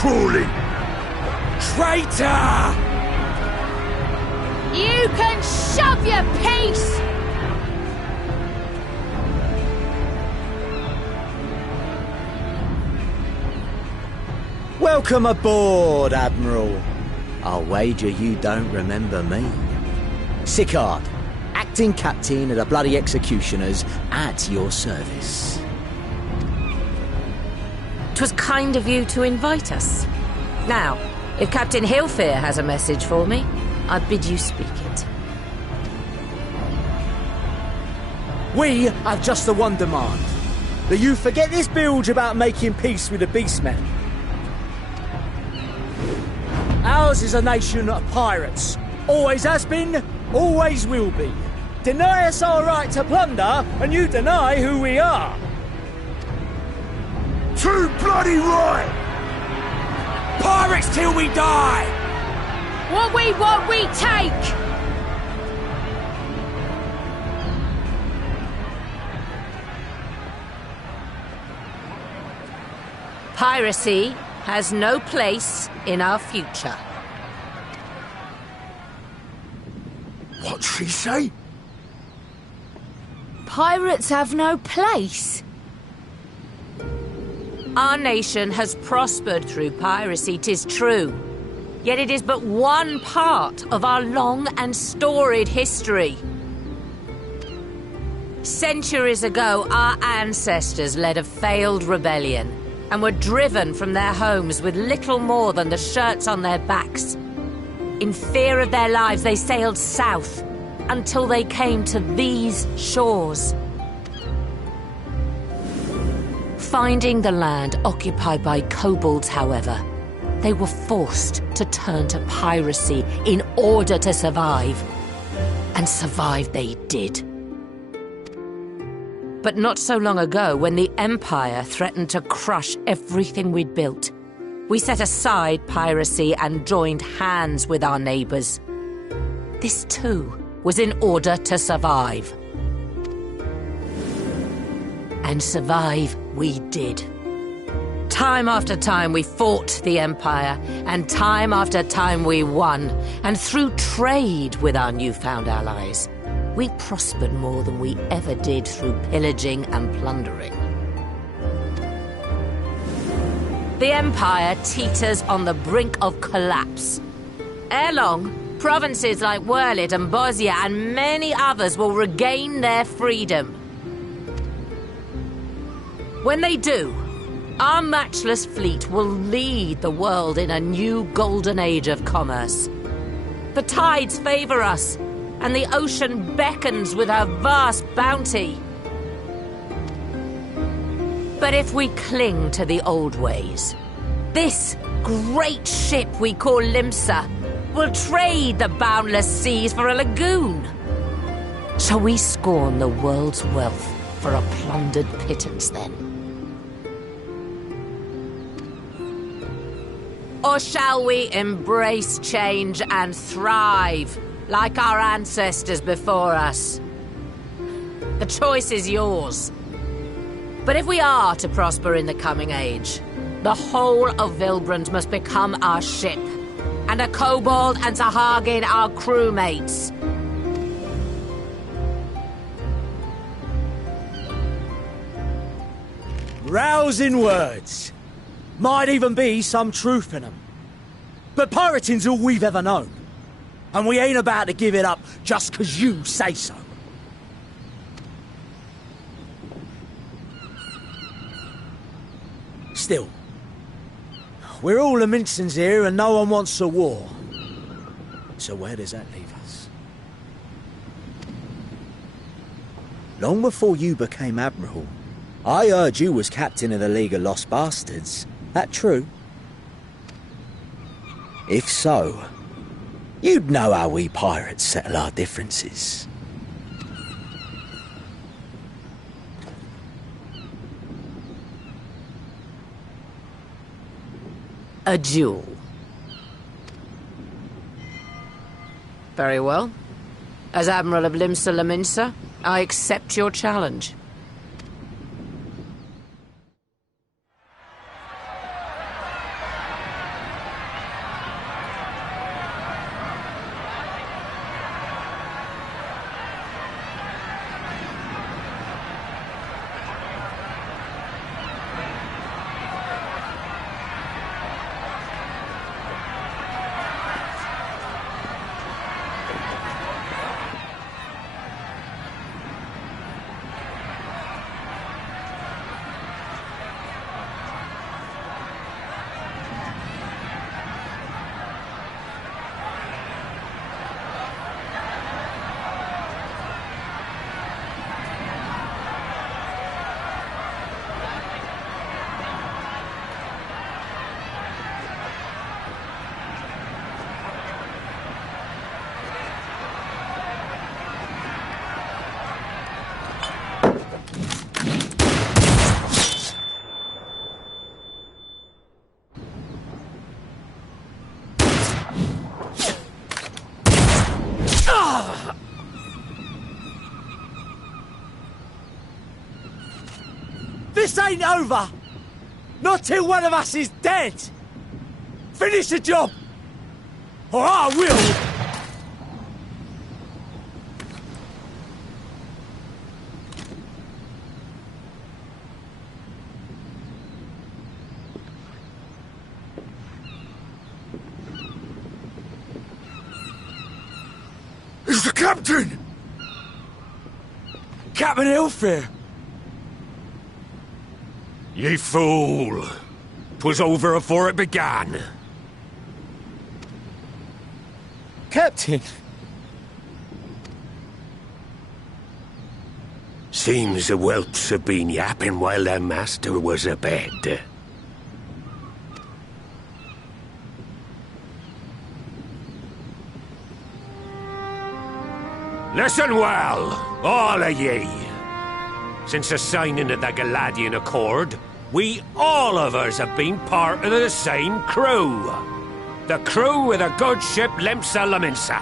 crawling! Traitor! You can shove your piece! Welcome aboard, Admiral. I'll wager you don't remember me. Sicard, acting captain of the bloody executioners, at your service. 'Twas kind of you to invite us. Now, if Captain Hillfear has a message for me, I bid you speak it. We have just the one demand. That you forget this bilge about making peace with the Beastmen. Ours is a nation of pirates. Always has been, always will be. Deny us our right to plunder, and you deny who we are. Too bloody right! Pirates till we die! What we want, we take! Piracy has no place in our future. What'd she say? Pirates have no place. Our nation has prospered through piracy, 'tis true. Yet it is but one part of our long and storied history. Centuries ago, our ancestors led a failed rebellion and were driven from their homes with little more than the shirts on their backs. In fear of their lives, they sailed south until they came to these shores. Finding the land occupied by kobolds, however, they were forced to turn to piracy in order to survive. And survive they did. But not so long ago, when the Empire threatened to crush everything we'd built, we set aside piracy and joined hands with our neighbors. This too was in order to survive. And survive we did. Time after time we fought the Empire, and time after time we won. And through trade with our newfound allies, we prospered more than we ever did through pillaging and plundering. The Empire teeters on the brink of collapse. Ere long, provinces like Wurlit and Bosnia and many others will regain their freedom. When they do, our matchless fleet will lead the world in a new golden age of commerce. The tides favor us, and the ocean beckons with her vast bounty. But if we cling to the old ways, this great ship we call Limsa will trade the boundless seas for a lagoon. Shall we scorn the world's wealth for a plundered pittance then? Or shall we embrace change and thrive like our ancestors before us? The choice is yours. But if we are to prosper in the coming age, the whole of Vilbrand must become our ship, and a kobold and Sahagin our crewmates. Rousing words. Might even be some truth in them. But pirating's all we've ever known. And we ain't about to give it up just 'cause you say so. Still, we're all the Mincins here and no one wants a war. So where does that leave us? Long before you became Admiral, I heard you was captain of the League of Lost Bastards. That true? If so, you'd know how we pirates settle our differences. A duel. Very well. As Admiral of Limsa Laminsa, I accept your challenge. This ain't over! Not till one of us is dead! Finish the job! Or I will! It's the captain! Captain Elfair! Ye fool! 'Twas over afore it began. Captain! Seems the whelps have been yapping while their master was abed. Listen well, all of ye. Since the signing of the Galadian Accord, we all of us have been part of the same crew. The crew of the good ship Limsa Laminsa.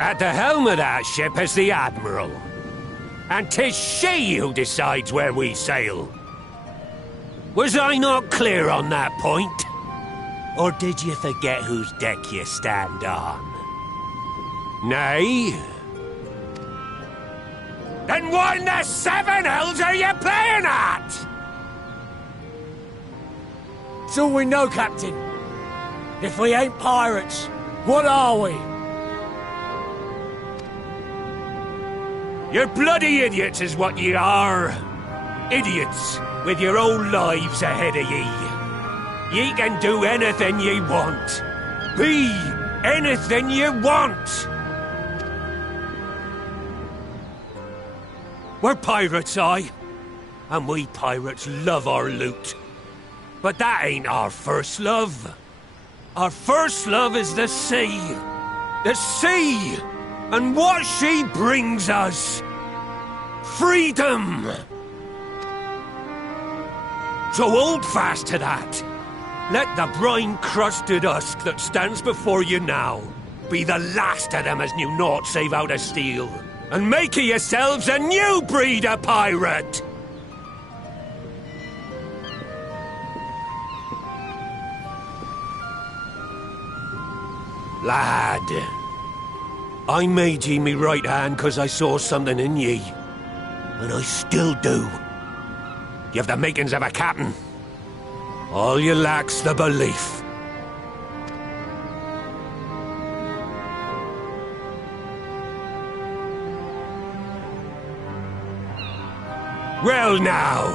At the helm of that ship is the Admiral. And 'tis she who decides where we sail. Was I not clear on that point? Or did you forget whose deck you stand on? Nay? Then what in the seven hells are you playing at? It's all we know, Captain. If we ain't pirates, what are we? You're bloody idiots is what ye are. Idiots with your own lives ahead of ye. Ye can do anything ye want. Be anything ye want. We're pirates, aye. And we pirates love our loot. But that ain't our first love. Our first love is the sea. The sea! And what she brings us. Freedom! So hold fast to that. Let the brine-crusted husk that stands before you now be the last of them as knew naught save out of steel. And make of yourselves a new breed of pirate! Lad, I made ye me right hand 'cause I saw something in ye. And I still do. You've the makings of a captain. All you lack's the belief. Well now,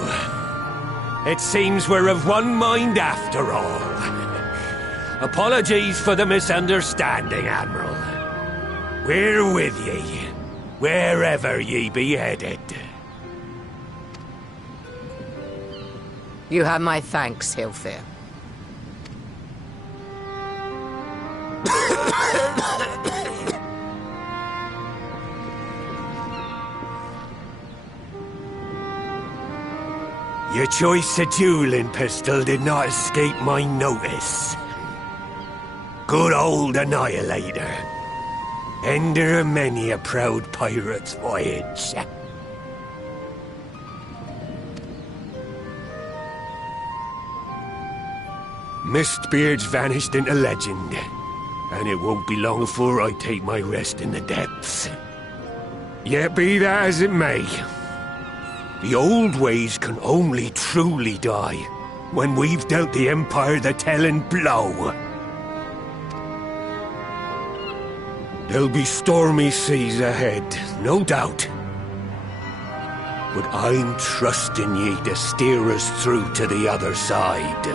it seems we're of one mind after all. Apologies for the misunderstanding, Admiral. We're with ye, wherever ye be headed. You have my thanks, Hilfir. Your choice of dueling pistol did not escape my notice. Good old Annihilator. Ender of many a proud pirate's voyage. Mistbeard's vanished into legend, and it won't be long before I take my rest in the depths. Yet be that as it may, the old ways can only truly die when we've dealt the Empire the telling blow. There'll be stormy seas ahead, no doubt. But I'm trusting ye to steer us through to the other side.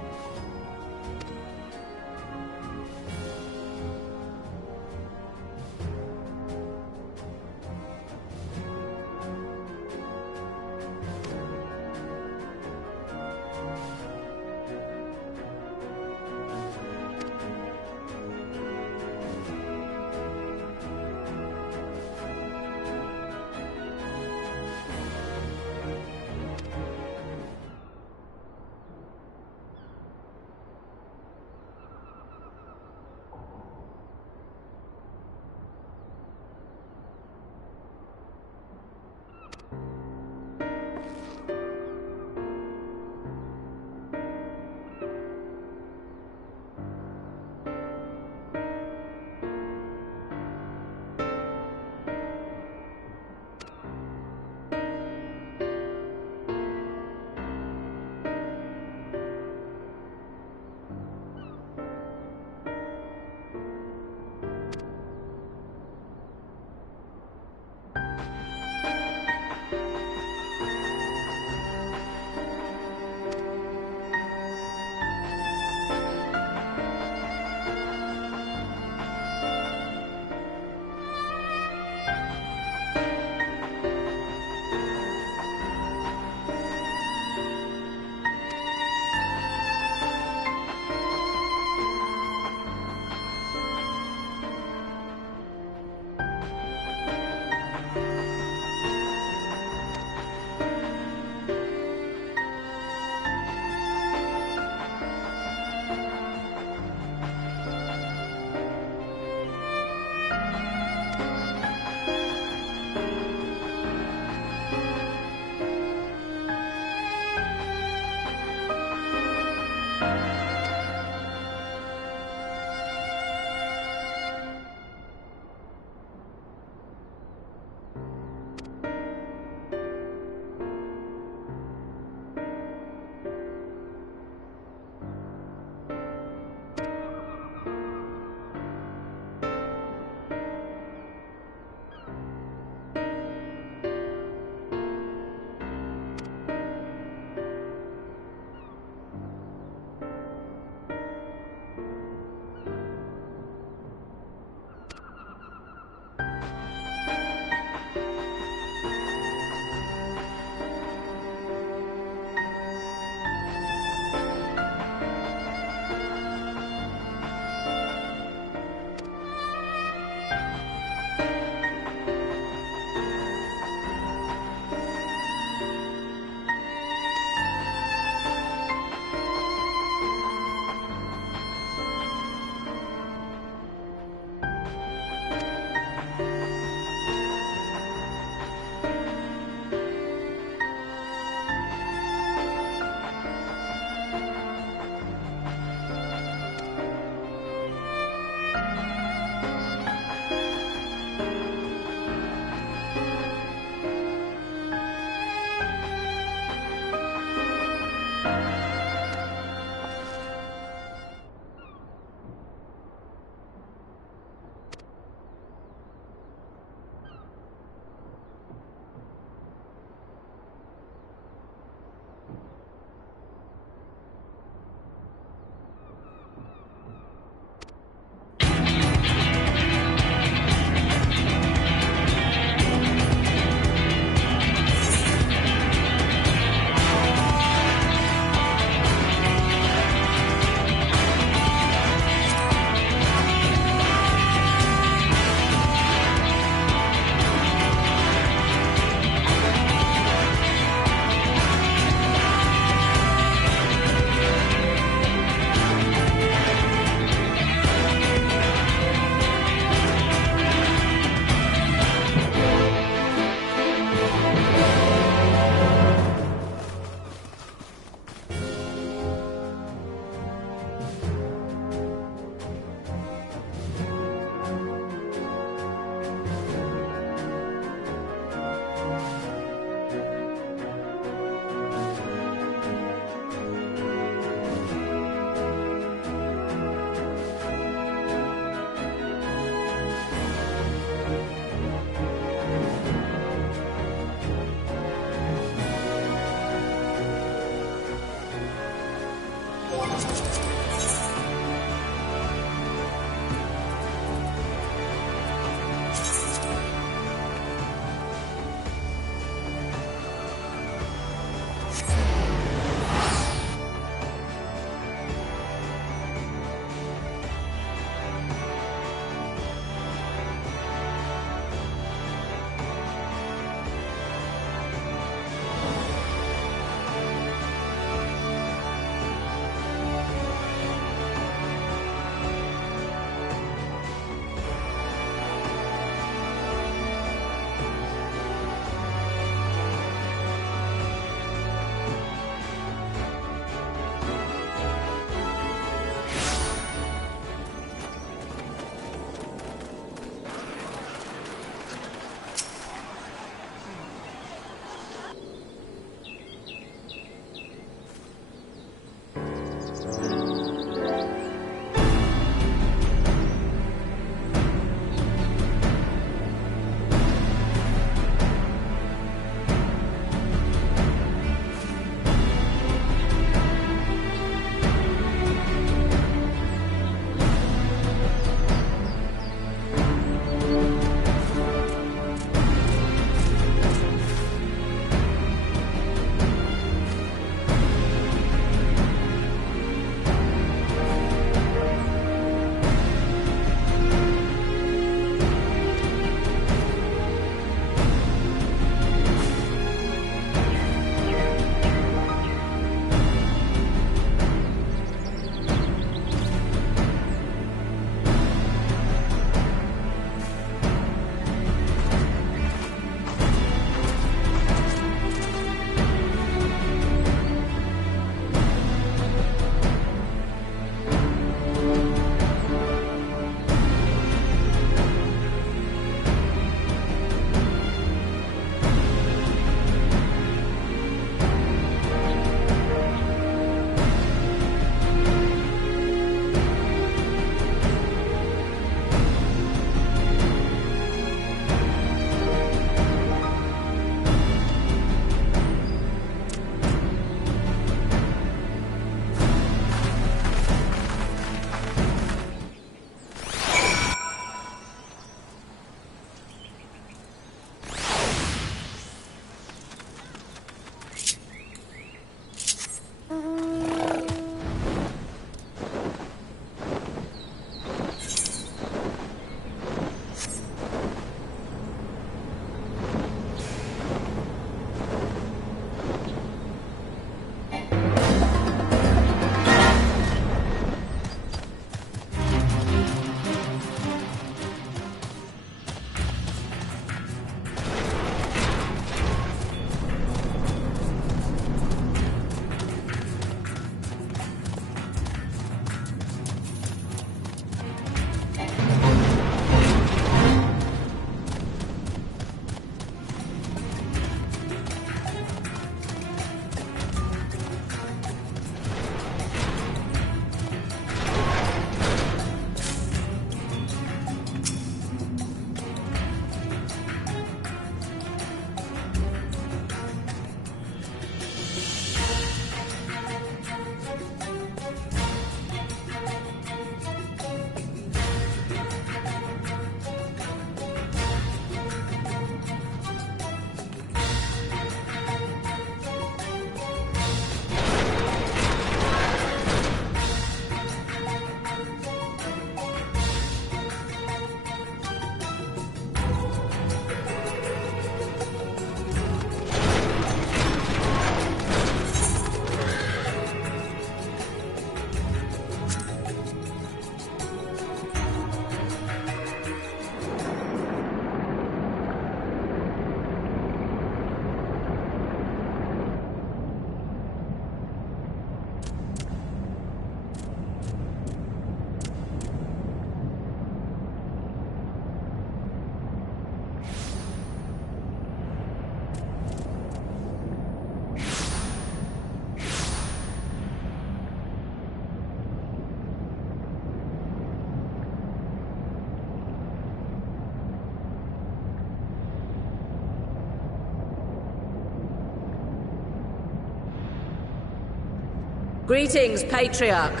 Greetings, Patriarch.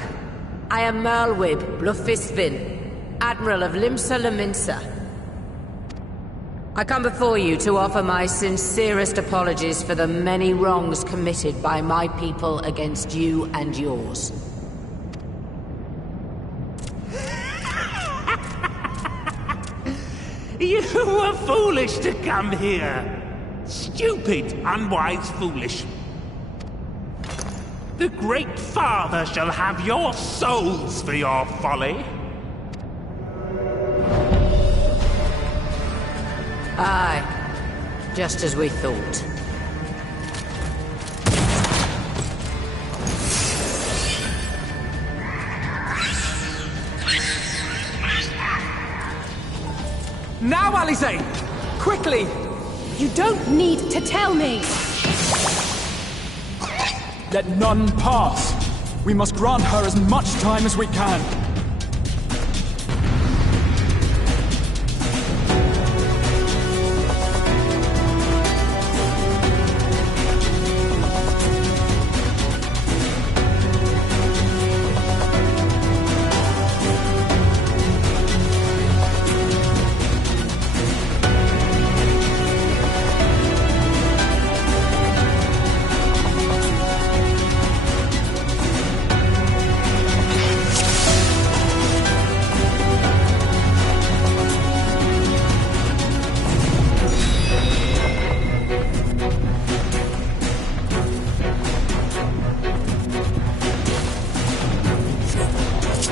I am Merlwib Blufisvin, Admiral of Limsa Laminsa. I come before you to offer my sincerest apologies for the many wrongs committed by my people against you and yours. You were foolish to come here. Stupid, unwise, foolish. The Great Father shall have your souls for your folly. Aye, just as we thought. Now, Alize! Quickly! You don't need to tell me! Let none pass. We must grant her as much time as we can.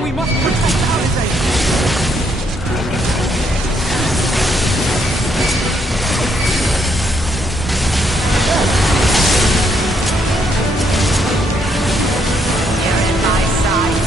We must protect Alize! You're in my sight.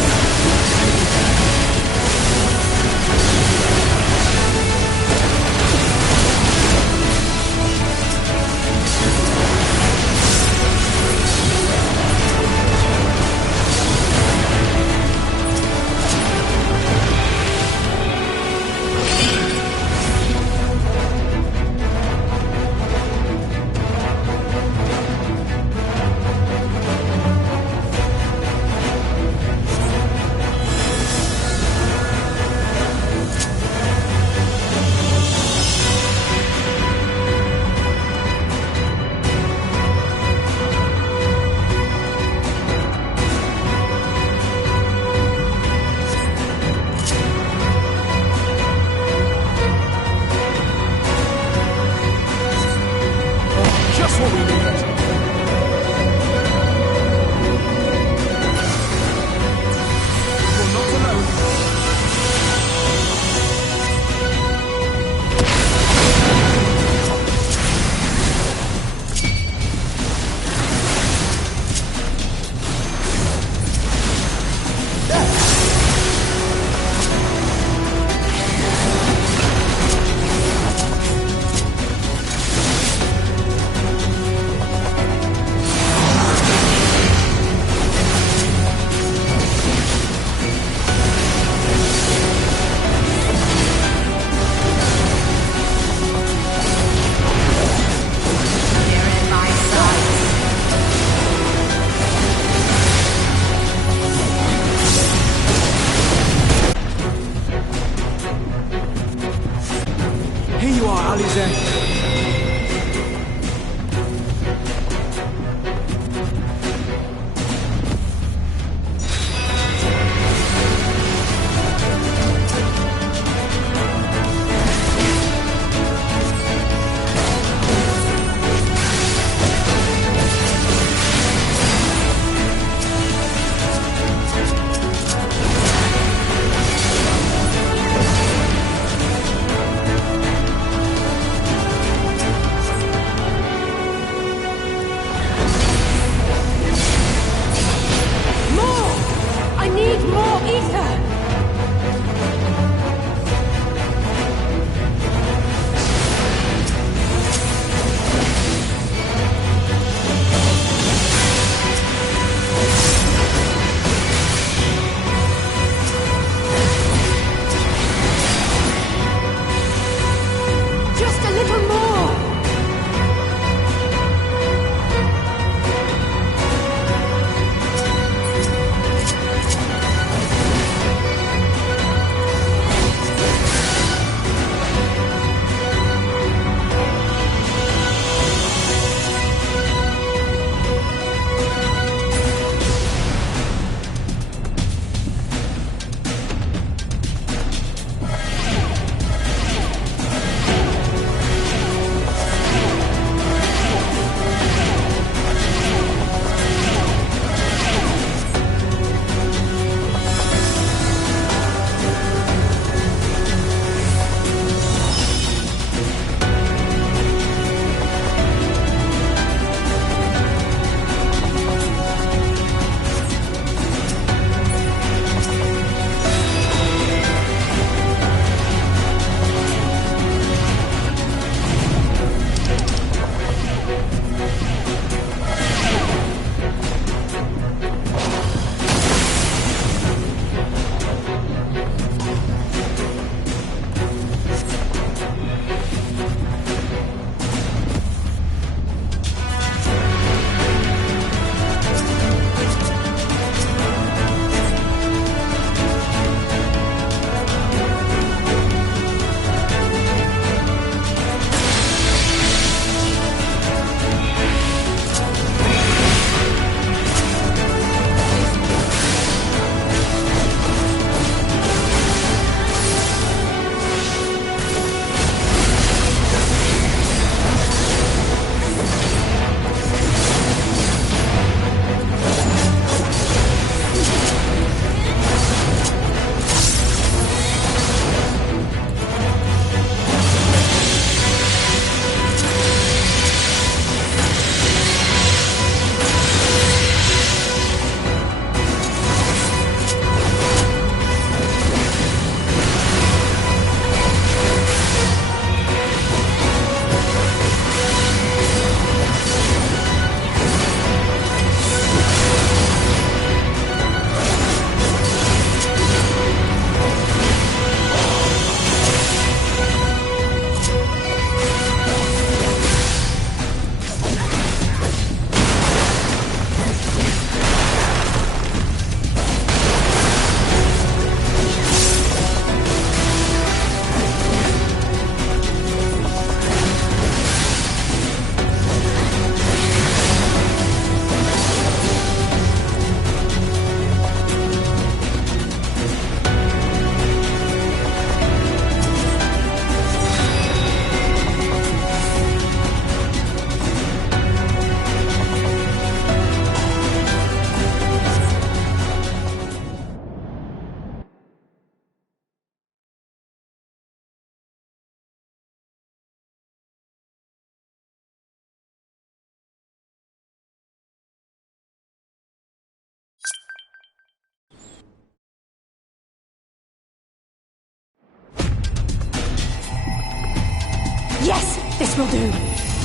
This will do.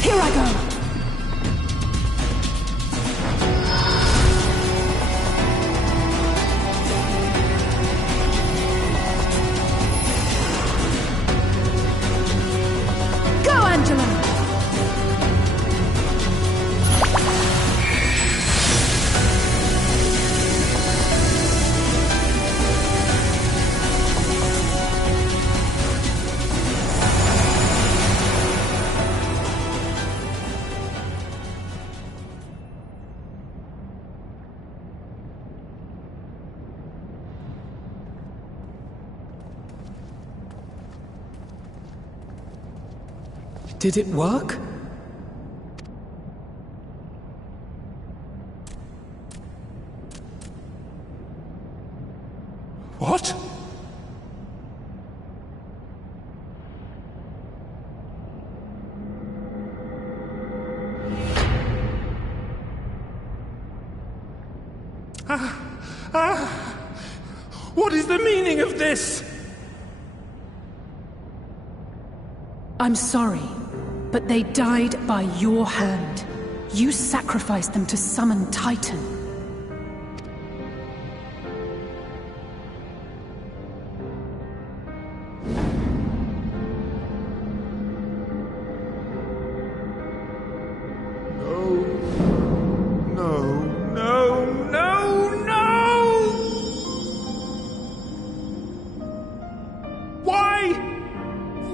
Here I go. Did it work? What? What is the meaning of this? I'm sorry, but they died by your hand. You sacrificed them to summon Titan.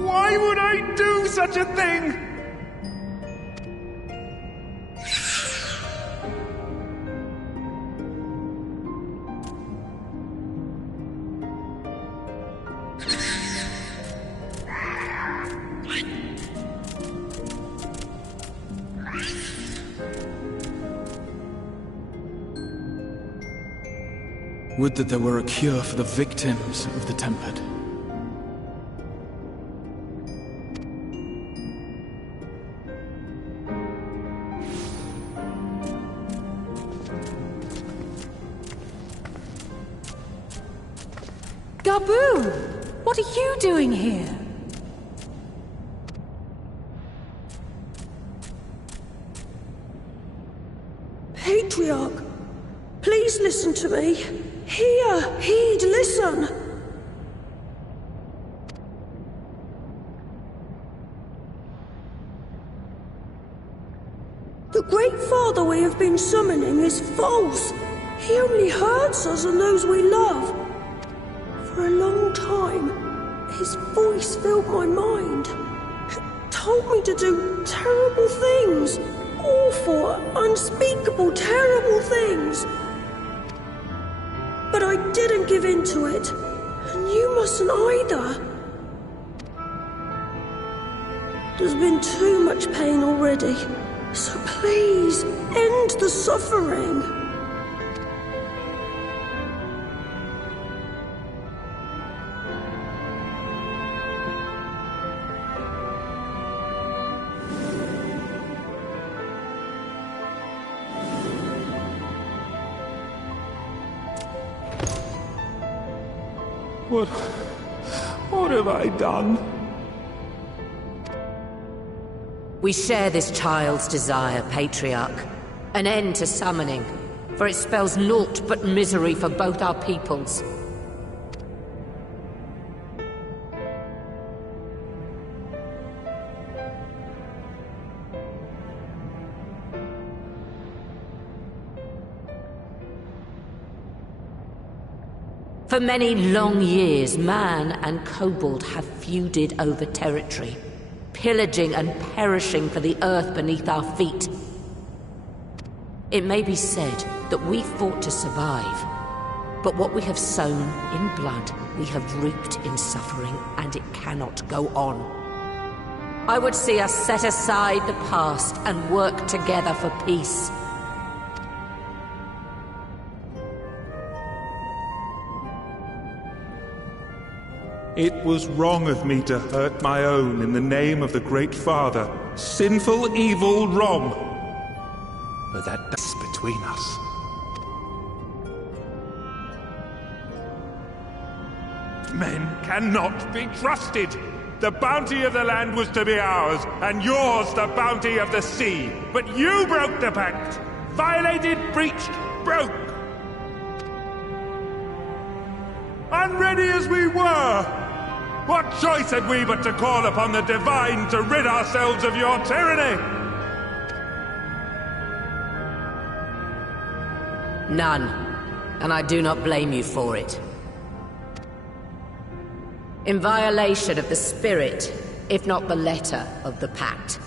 Why would I do such a thing? Would that there were a cure for the victims of the Tempered. Gabu! What are you doing here? Patriarch, please listen to me. Hear, heed, listen. The Great Father we have been summoning is false. He only hurts us and those we love. For a long time, his voice filled my mind. It told me to do terrible things. Awful, unspeakable, terrible things. But I didn't give in to it, and you mustn't either. There's been too much pain already, so please, end the suffering. What have I done? We share this child's desire, Patriarch. An end to summoning, for it spells naught but misery for both our peoples. For many long years, man and kobold have feuded over territory, pillaging and perishing for the earth beneath our feet. It may be said that we fought to survive, but what we have sown in blood, we have reaped in suffering, and it cannot go on. I would see us set aside the past and work together for peace. It was wrong of me to hurt my own in the name of the Great Father. Sinful, evil, wrong. But that's between us. men cannot be trusted. The bounty of the land was to be ours, and yours the bounty of the sea. But you broke the pact! Violated, breached, broke! Unready as we were! What choice had we but to call upon the divine to rid ourselves of your tyranny? None. And I do not blame you for it. In violation of the spirit, if not the letter, of the pact,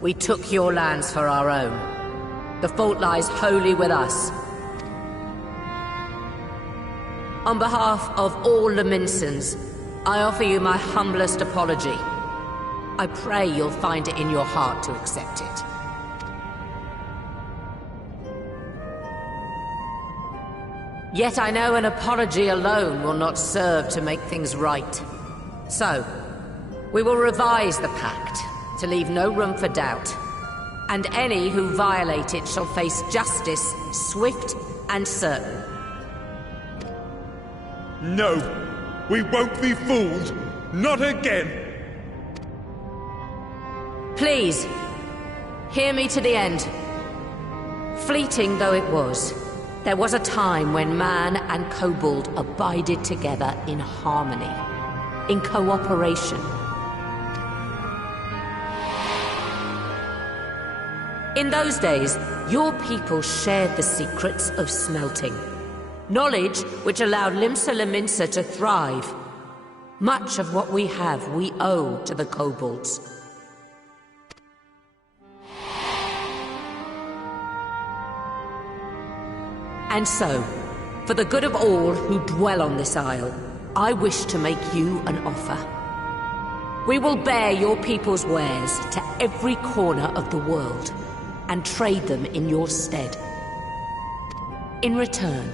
we took your lands for our own. The fault lies wholly with us. On behalf of all Laminsons, I offer you my humblest apology. I pray you'll find it in your heart to accept it. Yet I know an apology alone will not serve to make things right. So, we will revise the pact to leave no room for doubt. And any who violate it shall face justice, swift and certain. No, we won't be fooled. Not again. Please, hear me to the end. Fleeting though it was, there was a time when man and kobold abided together in harmony, in cooperation. In those days, your people shared the secrets of smelting. Knowledge which allowed Limsa Lominsa to thrive. Much of what we have we owe to the kobolds. And so, for the good of all who dwell on this isle, I wish to make you an offer. We will bear your people's wares to every corner of the world, and trade them in your stead. In return,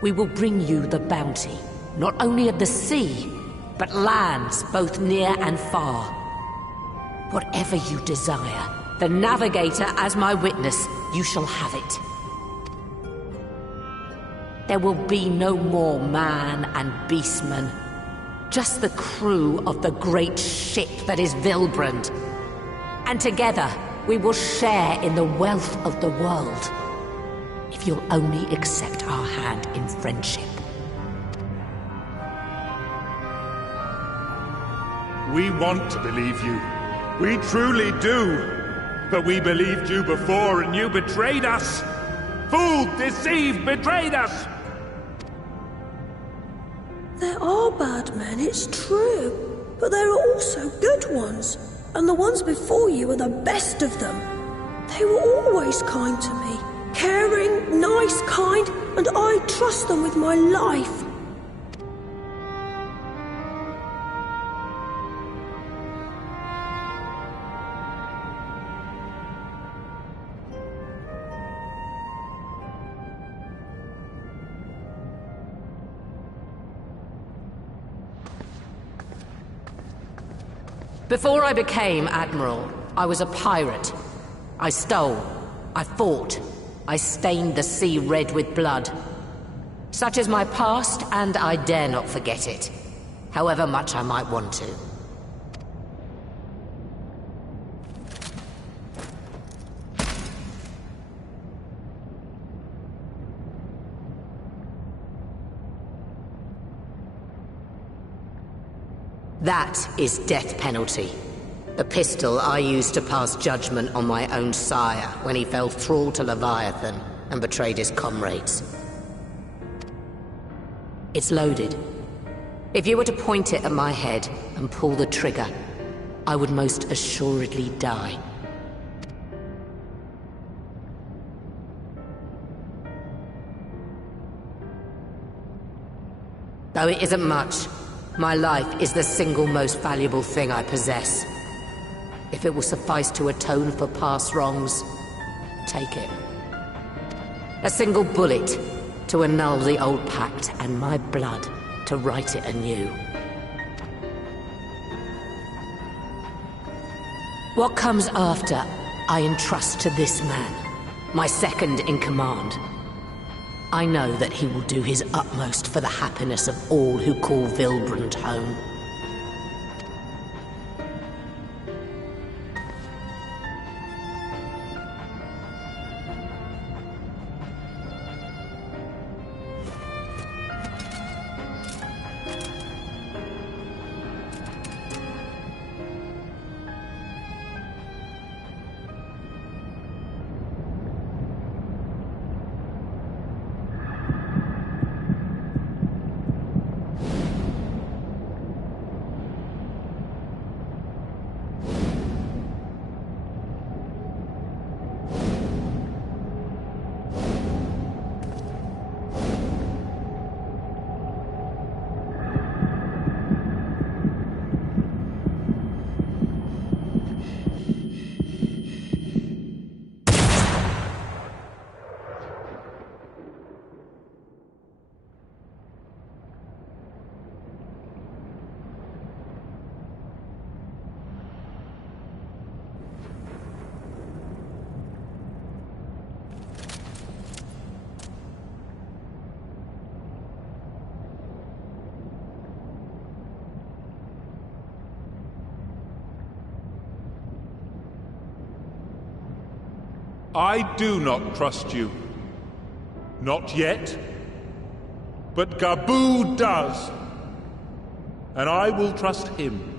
we will bring you the bounty, not only of the sea, but lands both near and far. Whatever you desire, the Navigator as my witness, you shall have it. There will be no more man and beastman, just the crew of the great ship that is Vilbrand. And together, we will share in the wealth of the world, if you'll only accept our hand in friendship. We want to believe you. We truly do. But we believed you before and you betrayed us. Fooled, deceived, betrayed us. There are bad men, it's true. But there are also good ones. And the ones before you are the best of them. They were always kind to me. Caring, nice, kind, and I trust them with my life. Before I became Admiral, I was a pirate. I stole, I fought, I stained the sea red with blood. Such is my past, and I dare not forget it, however much I might want to. That is death penalty. The pistol I used to pass judgment on my own sire when he fell thrall to Leviathan and betrayed his comrades. It's loaded. If you were to point it at my head and pull the trigger, I would most assuredly die. Though it isn't much, my life is the single most valuable thing I possess. If it will suffice to atone for past wrongs, take it. A single bullet to annul the old pact, and my blood to write it anew. What comes after, I entrust to this man, my second in command. I know that he will do his utmost for the happiness of all who call Vilbrand home. I do not trust you. Not yet. But Gabu does. And I will trust him.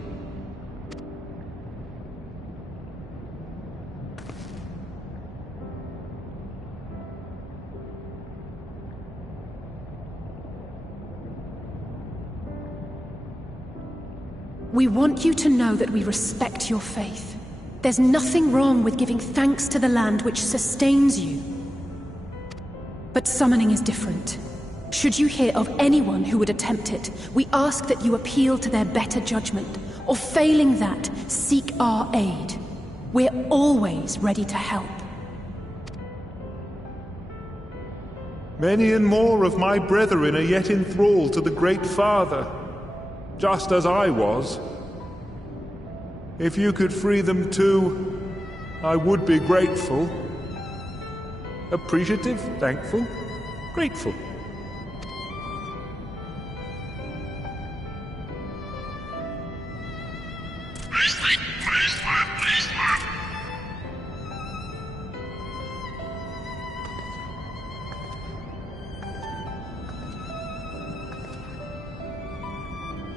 We want you to know that we respect your faith. There's nothing wrong with giving thanks to the land which sustains you. But summoning is different. Should you hear of anyone who would attempt it, we ask that you appeal to their better judgment, or failing that, seek our aid. We're always ready to help. Many and more of my brethren are yet enthralled to the Great Father, just as I was. If you could free them too, I would be grateful. Appreciative, thankful, grateful.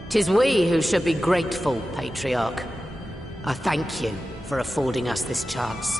"'Tis we who should be grateful, Patriarch. I thank you for affording us this chance.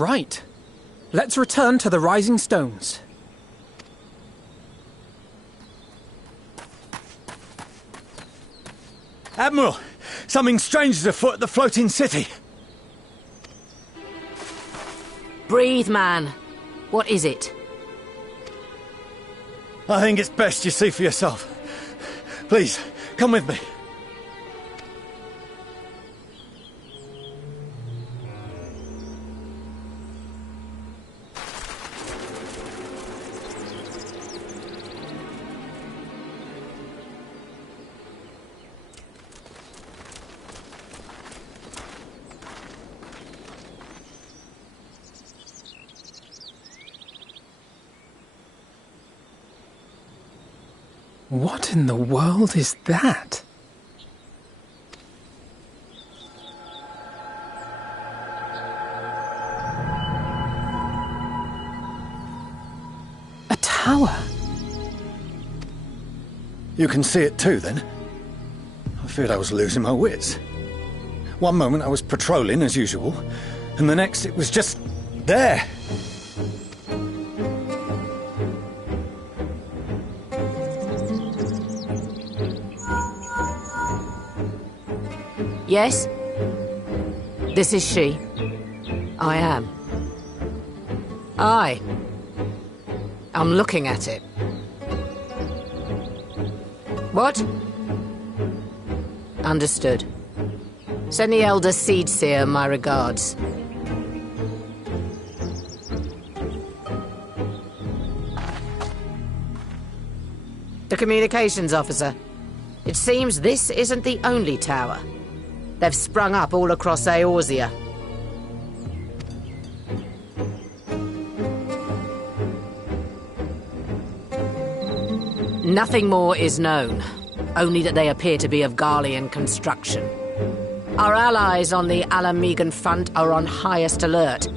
Right. Let's return to the Rising Stones. Admiral! Something strange is afoot at the floating city. Breathe, man. What is it? I think it's best you see for yourself. Please, come with me. What in the world is that? A tower? You can see it too, then? I feared I was losing my wits. One moment I was patrolling as usual, and the next it was just there. Yes? This is she. I am. I'm looking at it. What? Understood. Send the Elder Seedseer my regards. The communications officer. It seems this isn't the only tower. They've sprung up all across Eorzea. Nothing more is known, only that they appear to be of Garlean construction. Our allies on the Alamegan front are on highest alert.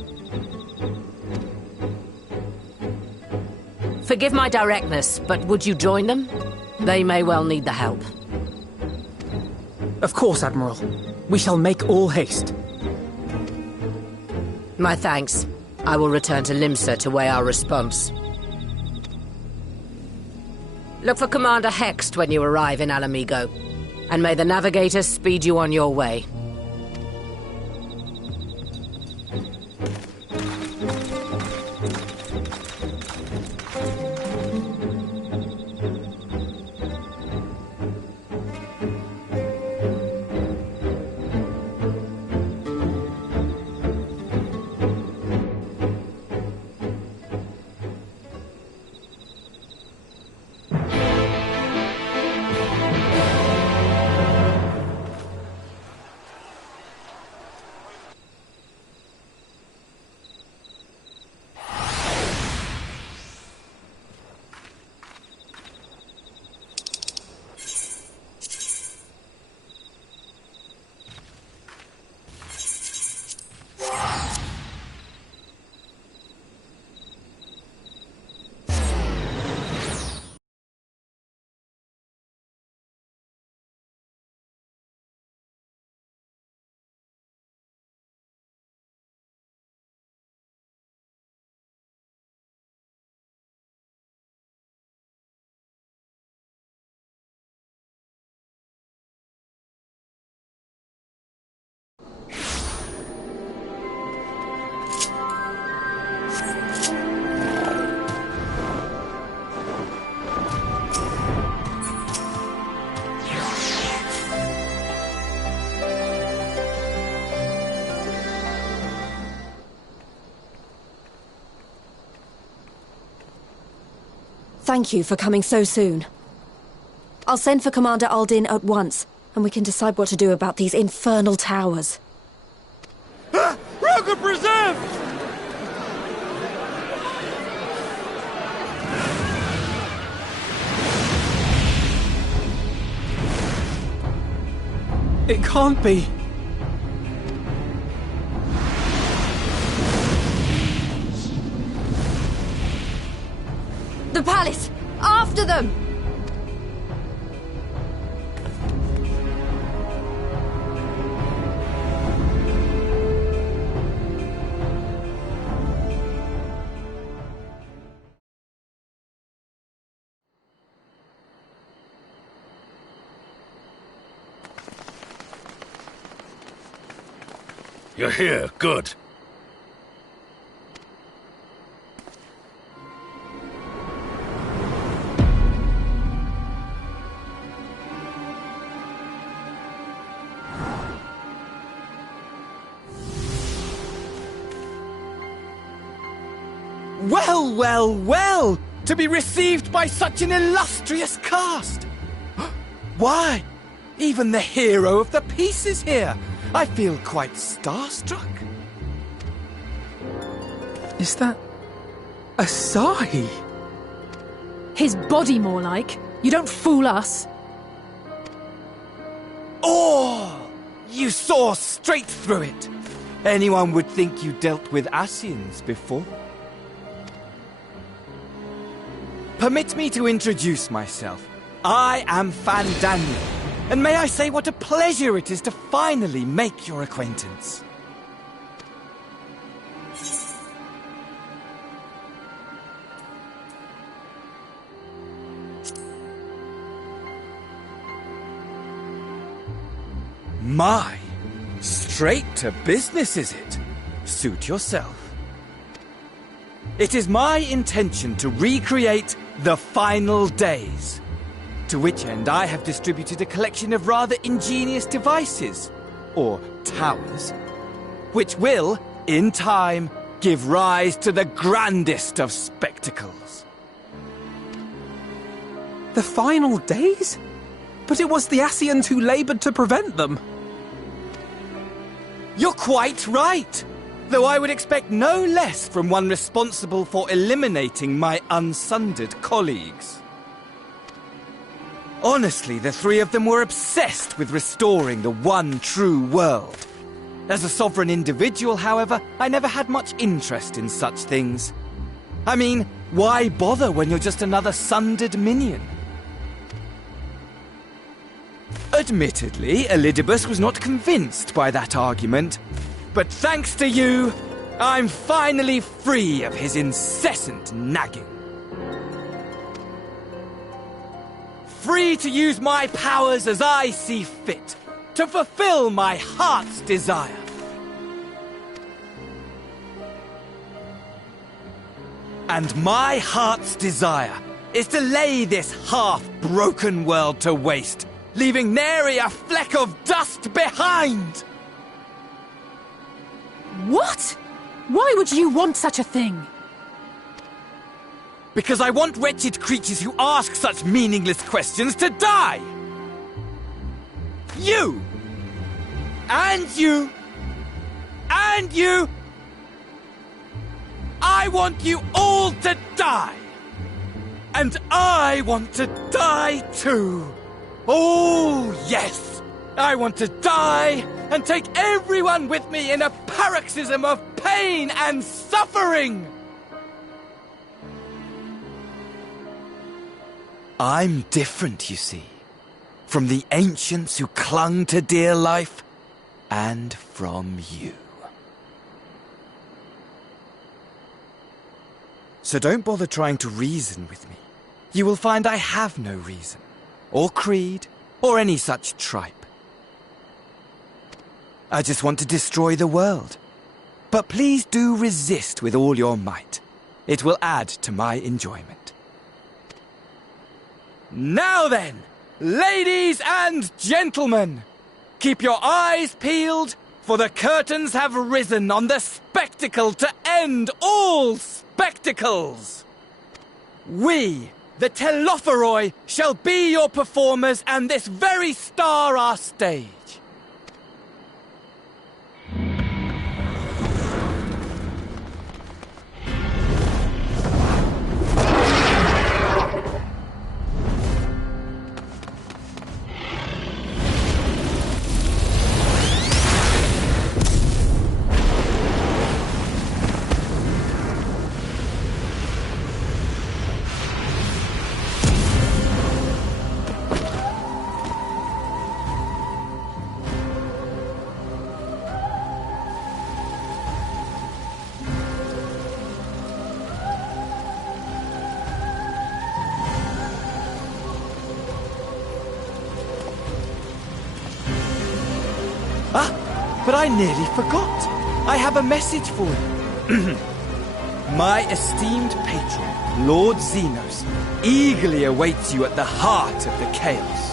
Forgive my directness, but would you join them? They may well need the help. Of course, Admiral. We shall make all haste. My thanks. I will return to Limsa to weigh our response. Look for Commander Hext when you arrive in Alamigo, and may the Navigator speed you on your way. Thank you for coming so soon. I'll send for Commander Aldin at once, and we can decide what to do about these infernal towers. Roger preserve! It can't be. The palace! After them! You're here, good. Well, well, well! To be received by such an illustrious cast! Why, even the hero of the piece is here! I feel quite starstruck. Is that Asahi? His body, more like. You don't fool us. Oh! You saw straight through it! Anyone would think you dealt with Asians before. Permit me to introduce myself. I am Fandango, and may I say what a pleasure it is to finally make your acquaintance. My, straight to business is it? Suit yourself. It is my intention to recreate the final days, to which end I have distributed a collection of rather ingenious devices, or towers, which will, in time, give rise to the grandest of spectacles. The final days? But it was the Asians who laboured to prevent them. You're quite right, though I would expect no less from one responsible for eliminating my unsundered colleagues. Honestly, the three of them were obsessed with restoring the one true world. As a sovereign individual, however, I never had much interest in such things. I mean, why bother when you're just another sundered minion? Admittedly, Elidibus was not convinced by that argument, but thanks to you, I'm finally free of his incessant nagging. Free to use my powers as I see fit, to fulfill my heart's desire. And my heart's desire is to lay this half-broken world to waste, leaving nary a fleck of dust behind! What? Why would you want such a thing? Because I want wretched creatures who ask such meaningless questions to die! You! And you! And you! I want you all to die! And I want to die too! Oh, yes! I want to die and take everyone with me in a paroxysm of pain and suffering! I'm different, you see, from the ancients who clung to dear life, and from you. So don't bother trying to reason with me. You will find I have no reason, or creed, or any such tripe. I just want to destroy the world. But please do resist with all your might. It will add to my enjoyment. Now then, ladies and gentlemen, keep your eyes peeled, for the curtains have risen on the spectacle to end all spectacles. We, the Telophoroi, shall be your performers, and this very star our stage. But I nearly forgot. I have a message for you. My esteemed patron, Lord Xenos, eagerly awaits you at the heart of the chaos.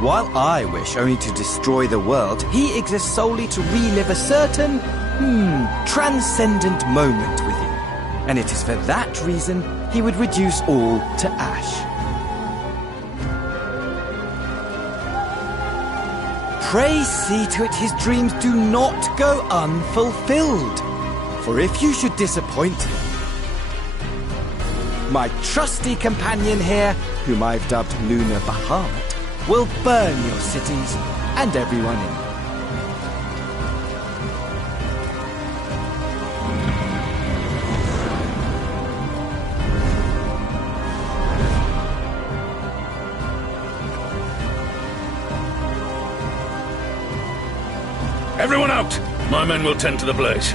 While I wish only to destroy the world, he exists solely to relive a certain transcendent moment with you. And it is for that reason he would reduce all to ash. Pray see to it his dreams do not go unfulfilled. For if you should disappoint him, my trusty companion here, whom I've dubbed Lunar Bahamut, will burn your cities and everyone in them. Everyone out! My men will tend to the blaze.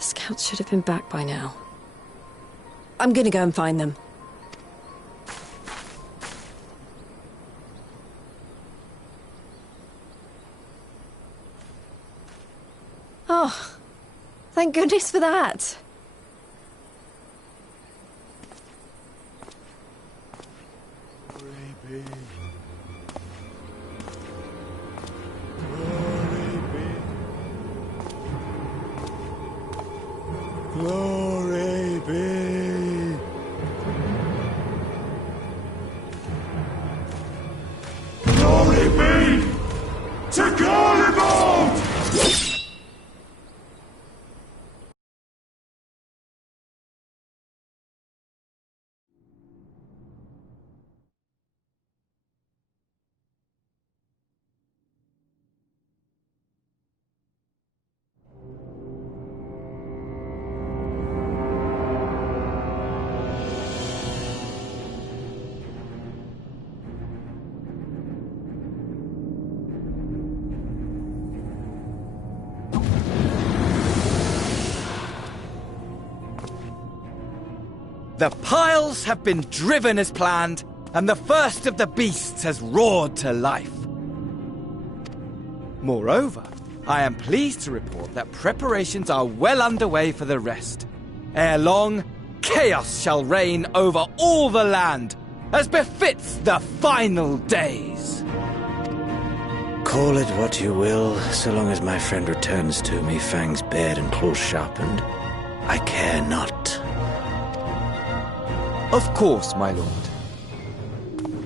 The scouts should have been back by now. I'm gonna go and find them. Oh, thank goodness for that. Glory be. Glory be to Garibald! The piles have been driven as planned, and the first of the beasts has roared to life. Moreover, I am pleased to report that preparations are well underway for the rest. Ere long, chaos shall reign over all the land, as befits the final days. Call it what you will, so long as my friend returns to me, fangs bared and claws sharpened. I care not. Of course, my lord.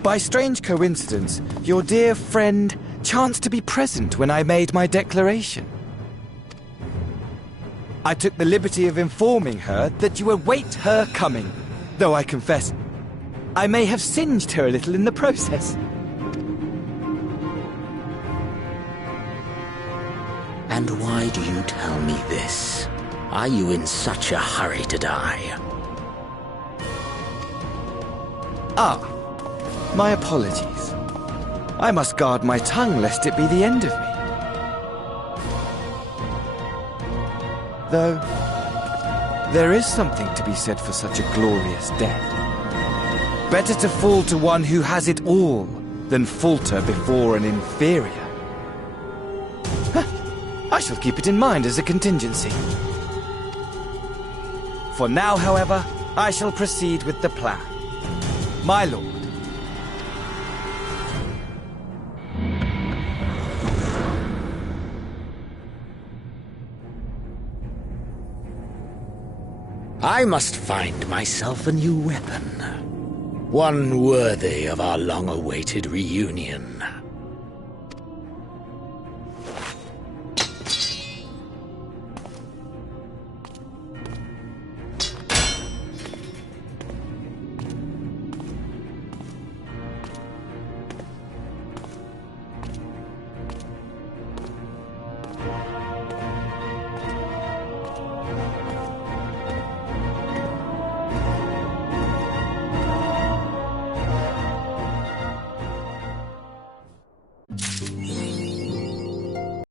By strange coincidence, your dear friend chanced to be present when I made my declaration. I took the liberty of informing her that you await her coming, though I confess, I may have singed her a little in the process. And why do you tell me this? Are you in such a hurry to die? Ah, my apologies. I must guard my tongue lest it be the end of me. Though, there is something to be said for such a glorious death. Better to fall to one who has it all than falter before an inferior. I shall keep it in mind as a contingency. For now, however, I shall proceed with the plan. My lord. I must find myself a new weapon. One worthy of our long-awaited reunion.